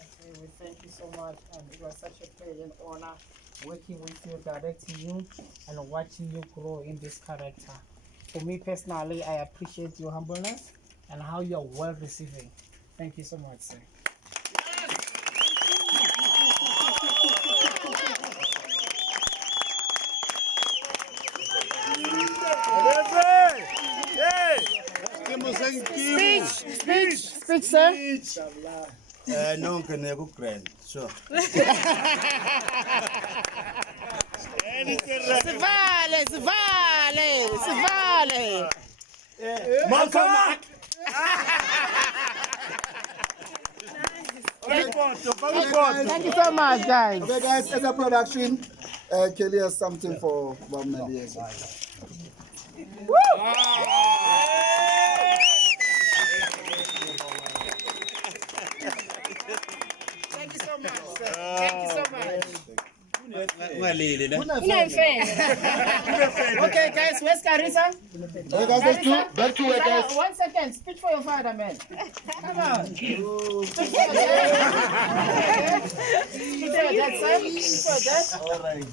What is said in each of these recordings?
Okay, we thank you so much, and it was such a pleasure and honor working with you, directing you, and watching you grow in this character. For me personally, I appreciate your humbleness and how you're well receiving. Thank you so much, sir. Speech, sir. No, can I go grand? Sure. Sivale. Malcolm. Thank you so much, guys. Okay, guys, as a production, Kelly has something for 1 million. Thank you so much, sir. Thank you so much. Okay, guys, where's Carissa? Okay, guys, let's do back to it, guys. 1 second, speech for your father, man. Come on. Speech for your dad. Speech for your dad, sir. Speech for your dad. All right.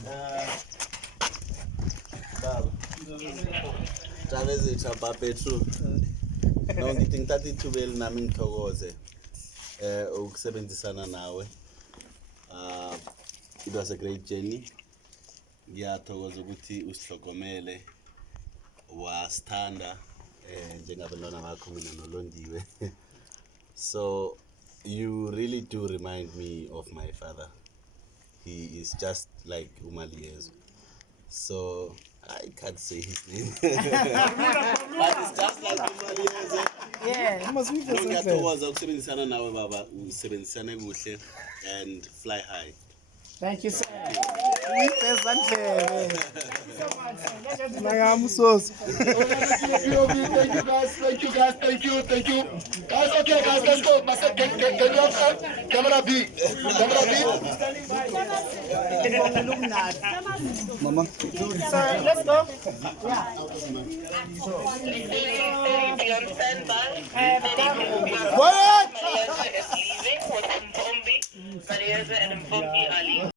Travis chapa petru. No ngithi ngithatha ithuba elinami ngithokoze ukusebenzisana nawe. It was a great journey. Ngiyathokoza ukuthi usihlokomele wasithanda njengabantwana bakho mina nolondiwe. So you really do remind me of my father. He is just like Umaliyezu. So I can't say his name. But it's just like Umaliyezu. Yeah. Ngiyathokoza ukusebenzisana nawe baba, usebenzisane kuhle and fly high. Thank you, sir. Thank you, guys. Thank you, guys. Thank you. Guys, okay, guys, let's go. Can you have camera B? Camera B? Mama. Sir, let's go. Yeah. What? Maria's leaving with Mpombi. Maria's and Mpombi Ali.